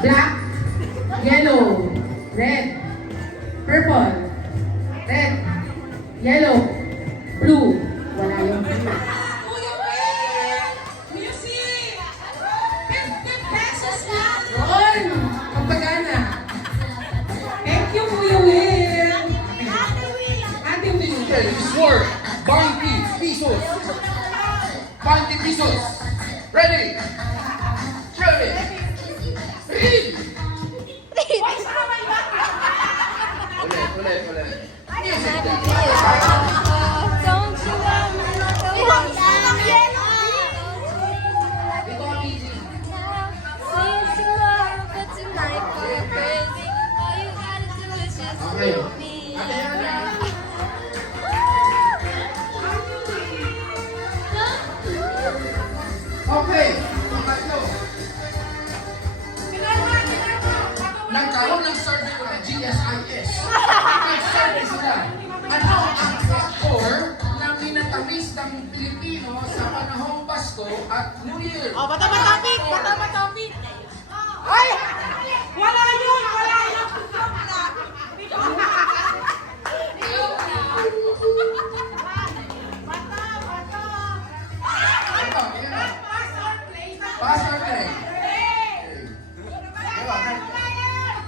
Black, yellow, red, purple, red, yellow, blue. Wala yung blue. Kuya Will! Music! 50 pesos na! Ron! Kapagana. Thank you, Kuya Will! Ate Will. Okay, this word, 20 pesos. 20 pesos. Ready? Ready? Ready? Ulit. Music. Don't you want me like a Ito ang easy. Seems to love, but tonight we're crazy. All you gotta do is just Okay. leave me. Ate Yana. Okay. Pangatlo. Nagkaroon ng survey ng GSIS. Nag-survey sila. Ano ang factor na minatamis ng Pilipino sa panahong Pasko at New Year? Oh, bata topic! Ay! Wala yun! Ito, yan. Pass or play?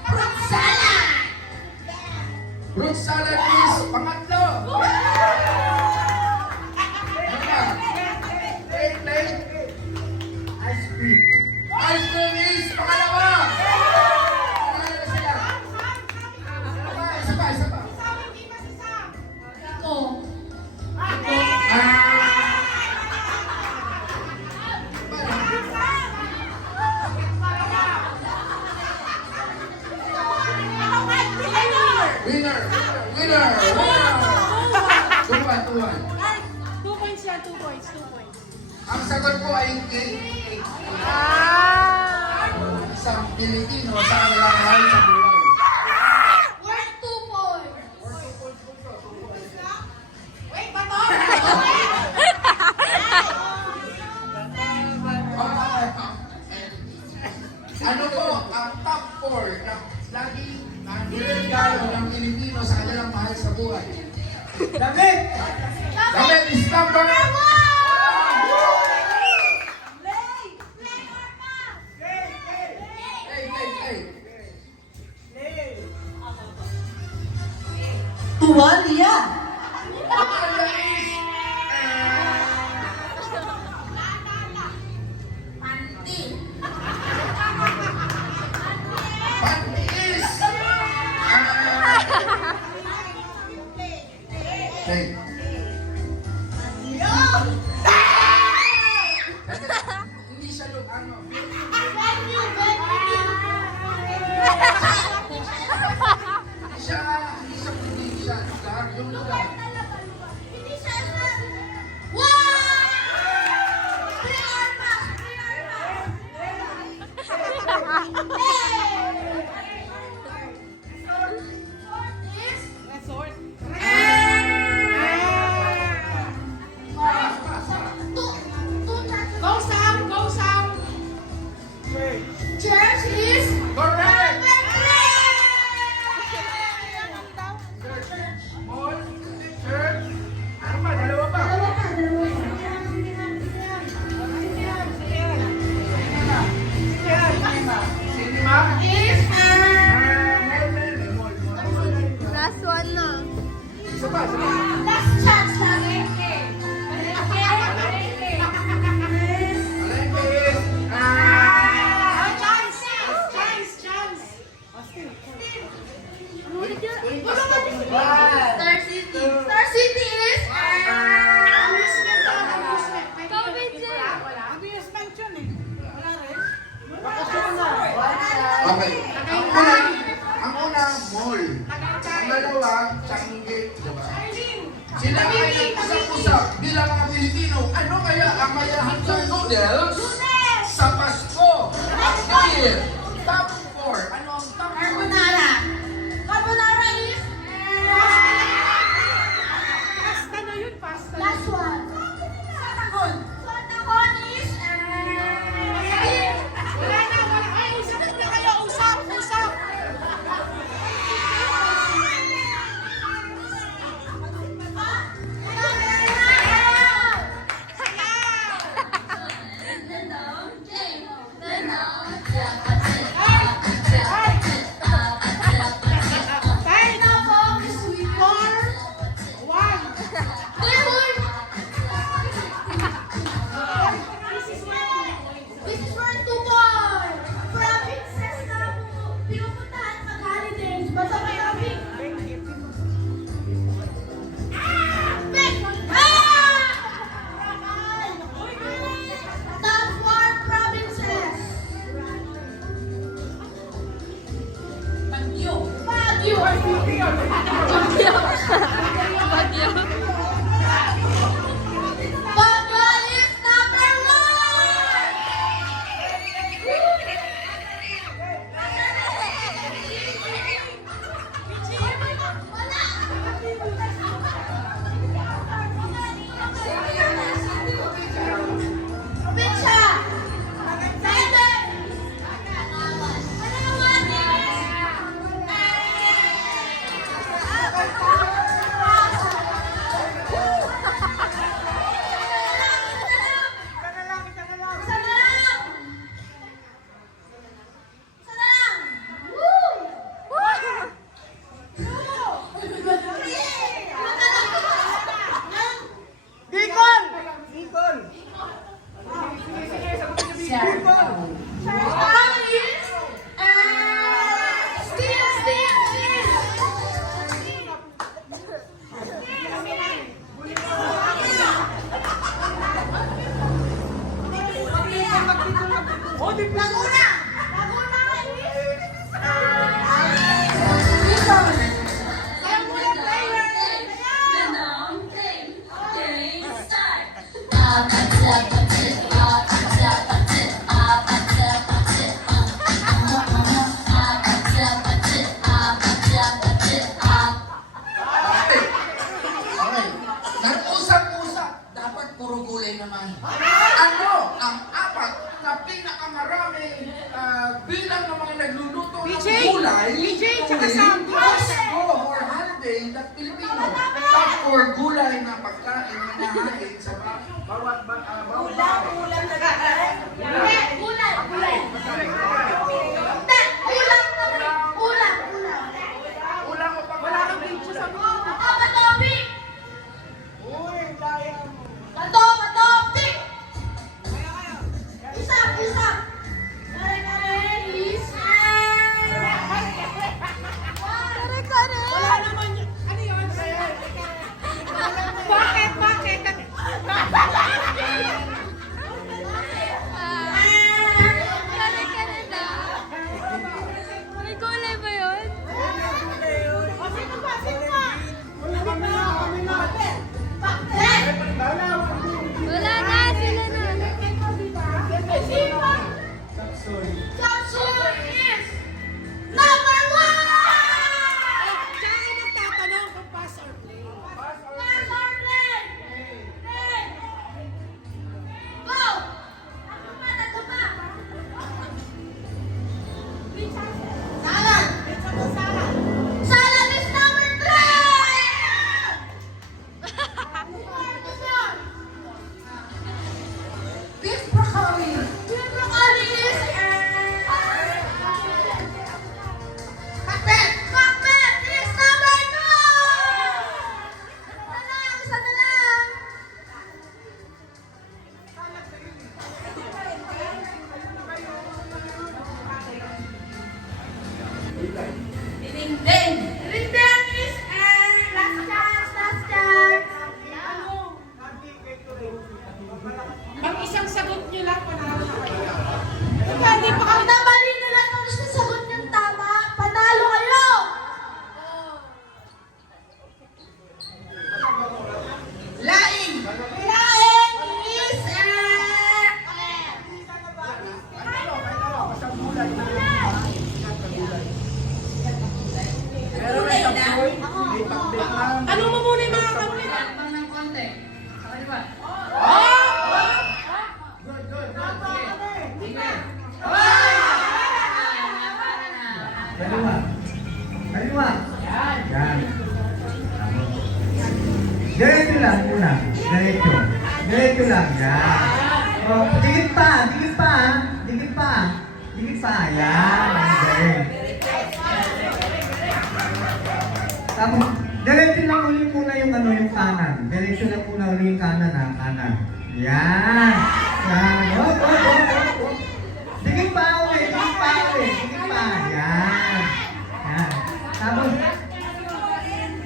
Fruit salad! Fruit salad is pangatlo. Ano pa? Play. Ice cream. Ice cream is pangalawa. Pangalawa na sila. Isa pa. Winner! Tuwan. 2 points yan, 2 points. Ang sagot ko ay cake. Isang Pilipino sa kanilang mahal sa buhay. Worth 2 points. Wait, bato! Ano po ang top 4 na lagi niregalo ng Pilipino sa kanilang mahal sa buhay? Damit is number 1. Tuwalya! Panty is Hey. Hindi siya ano. Hindi siya probinsya. Lugar, yung lugar. Resort. Go Sam! Church is Correct! Mall, church, ano pa? Dalawa pa? Cinema? Last one na. Isa pa. Last chance lagi. Palengke is Chance! Star City. Star City is Amusement yun eh. Wala rin. Okay. Ang una, mall. Ang dalawa, Changi. Diba? Sila ay usap-usap bilang mga Pilipino. Ano kaya ang may hunter noodles sa Pasko at New Year? Top 4. Ano ang top 4? Carbonara. Carbonara is Pasta na yun, pasta. last one. Sotakon. Sotakon is Wala na. Ay, usap na kayo. Bagyo. Bagyo. Bagyo is number 1. Probinsya.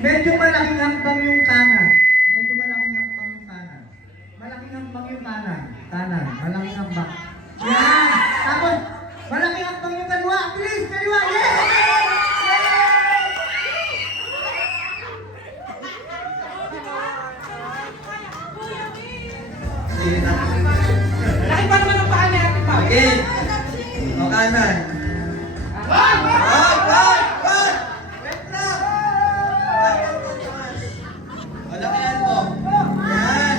1, 2, 3, Wait lang! Bakit mo naman? Malakihan mo. Yan!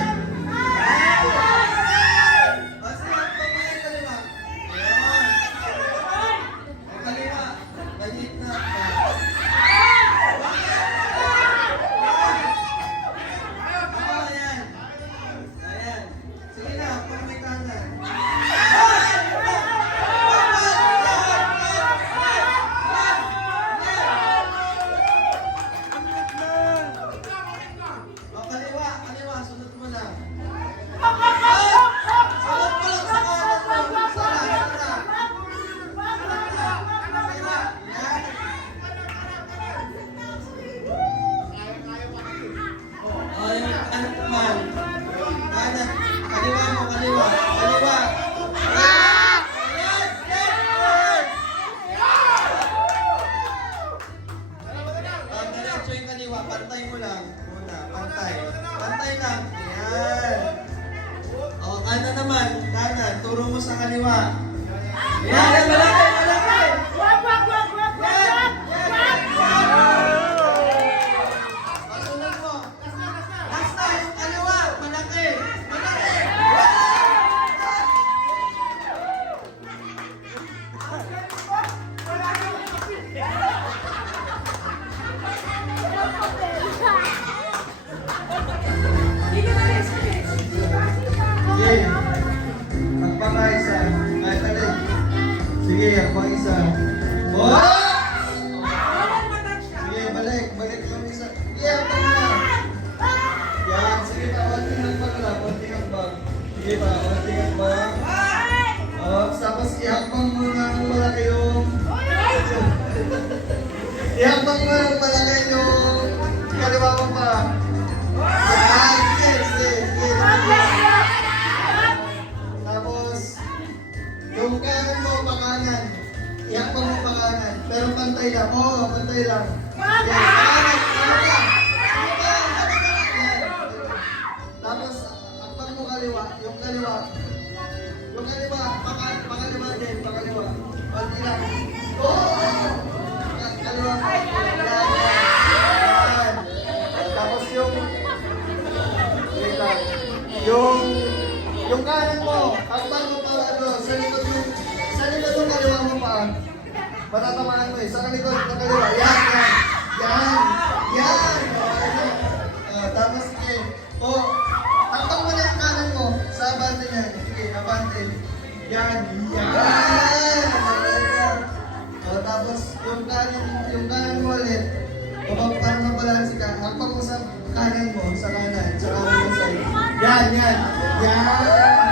O, sige, hakbang mo yung kaliwa. Yan. Ang kaliwa. Maliit na. Oo, yan. Ayan. Sige na, hakbang mo yung kanan. O, kaliwa, kaliwa, sunod mo lang. Ay! Sunod mo lang sa kanan mo. Sara, sara. Sara. Yan. O, yung kanan naman. Kanan. Kaliwa mo, kaliwa. Kaliwa. Yes! Yes! Yes! Diretso yung kaliwa. Pantay mo lang. Muna, pantay. Pantay lang. Yan. O, kanan naman. Kanan. Turo mo sa kaliwa. Yan, malaki, malaki. Yan, yan, yan. Pasunod mo. Basta, yung kaliwa. Malaki. Malaki. Sige. Hakbang ka isa. Kahit alin. Sige, hakbang isa. Oh! Sige, balik. Balik yung isa. Sige, hakbang na. Yan. Sige pa, konting hakbang lang. Konting hakbang. Sige pa, konting hakbang. Oh, tapos ihakbang mo ng malaki yung... Ihakbang mo ng malaki yung... Kaliwa mo pa. Yan. Sige, sige, sige. Tapos, yung kanan mo, pakanan. Ihakbang mo pakanan. Pero pantay lang. Oo, pantay lang. Yan, pakanan. Pakanan. Yan. Tapos, hakbang mo kaliwa. Yung kaliwa. Yung kaliwa. Pakaliwa din. Pakaliwa. Pantay lang. Oo! Kaliwa mo. Yan. Yan. Tapos yung... Wait lang. Yung kanan mo, hakbang mo pa, sa likod yung kaliwa mo pa. Matatamaan mo eh, sa likod ng kaliwa. Yan, yan. Yan. Yan. Tapos, sige. Hakbang mo na yung kanan mo sa abante niyan. Sige, abante. Yan. Yan. Tapos, yung kanan mo ulit. Parang mabalansi ka. Hakbang mo sa kanan mo, sa kanan mo sa'yo. Yan, yan. Yan.